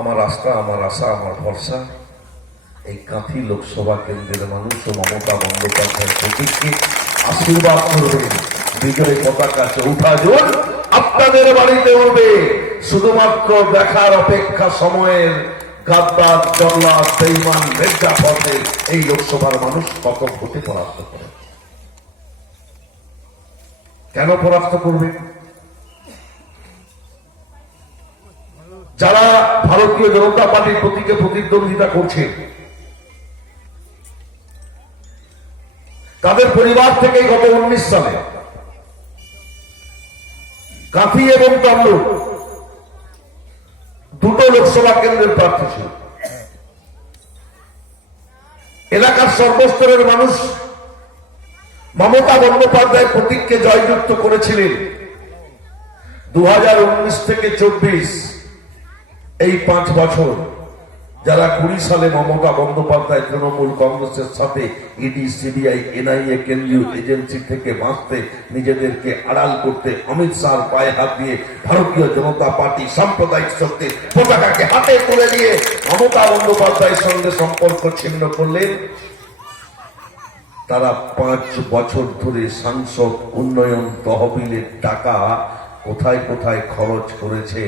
আমার আস্থা, আমার আশা, আমার ভরসা, এই কাঁথি লোকসভা কেন্দ্রের মানুষ ও মমতা বন্দ্যোপাধ্যায়ের প্রতীককে আশীর্বাদ করবে বিজয় পতাকা চৌঠা জোর আপনাদের বাড়িতে উঠবে। শুধুমাত্র দেখার অপেক্ষা সময়ের গাদ্দার মির্জাফরদের এই লোকসভার মানুষ কত ভোটে পরাস্ত করে কেন পরাস্ত করবে? যারা ভারতীয় জনতা পার্টির প্রতীকে প্রতিদ্বন্দ্বিতা করছে। তাদের পরিবার থেকে গত উনিশ সালে কাঁথি এবং তমলুক দুটো লোকসভা কেন্দ্রের প্রার্থী ছিল। এলাকার সর্বস্তরের মানুষ মমতা বন্দ্যোপাধ্যায় প্রতীককে জয়যুক্ত করেছিলেন। দু হাজার উনিশ থেকে চব্বিশ এই পাঁচ বছর যারা কুড়ি সালে মমতা বন্দ্যোপাধ্যায়, তৃণমূল কংগ্রেসের সাথে ইডি, সিবিআই, এনআইএ, কেন্দ্রীয় এজেন্সি থেকে বাঁচতে, নিজেদেরকে আড়াল করতে, অমিত শাহর পায়ে হাত দিয়ে ভারতীয় জনতা পার্টি সাম্প্রদায়িক শক্তি পতাকাকে হাতে তুলে দিয়ে মমতা বন্দ্যোপাধ্যায়ের সঙ্গে সম্পর্ক ছিন্ন করলেন। তারা পাঁচ বছর ধরে সাংসদ উন্নয়ন তহবিলের টাকা কোথায় কোথায় খরচ করেছে,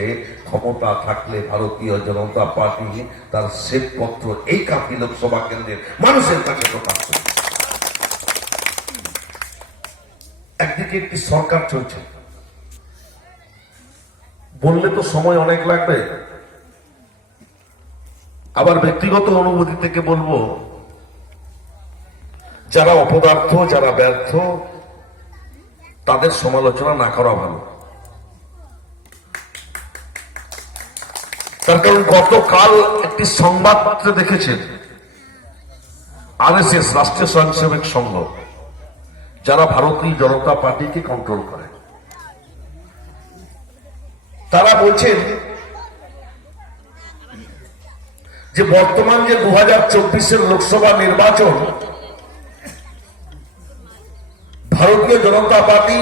ক্ষমতা থাকলে ভারতীয় জনতা পার্টি, তার শ্বেতপত্র এই কাপি লোকসভা কেন্দ্রের মানুষের কাছে প্রকাশ একদিকে একটি সরকার চলছে। বললে তো সময় অনেক লাগবে। আবার ব্যক্তিগত অনুভূতি থেকে বলব, যারা অপদার্থ, যারা ব্যর্থ, তাদের সমালোচনা না করা ভালো। তার কারণ গতকাল একটি সংবাদপত্রে দেখেছেন, আরএসএস রাষ্ট্রীয় স্বয়ংসেবক সংঘ, যারা ভারতীয় জনতা পার্টিকে কন্ট্রোল করে। তারা বলছেন যে বর্তমান যে দু হাজার চব্বিশের লোকসভা নির্বাচন, ভারতীয় জনতা পার্টি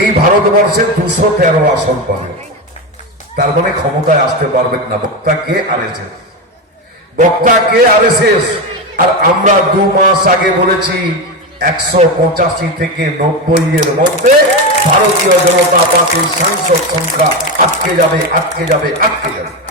এই ভারতবর্ষে দুশো তেরো আসন পাবে। তার মানে ক্ষমতায় আসতে পারবেন না। বক্তা কে? আর বক্তা কে? আর আর আমরা দু মাস আগে বলেছি, একশো পঁচাশি থেকে নব্বই এর মধ্যে ভারতীয় জনতা পার্টির সাংসদ সংখ্যা আটকে যাবে আটকে যাবে আটকে যাবে।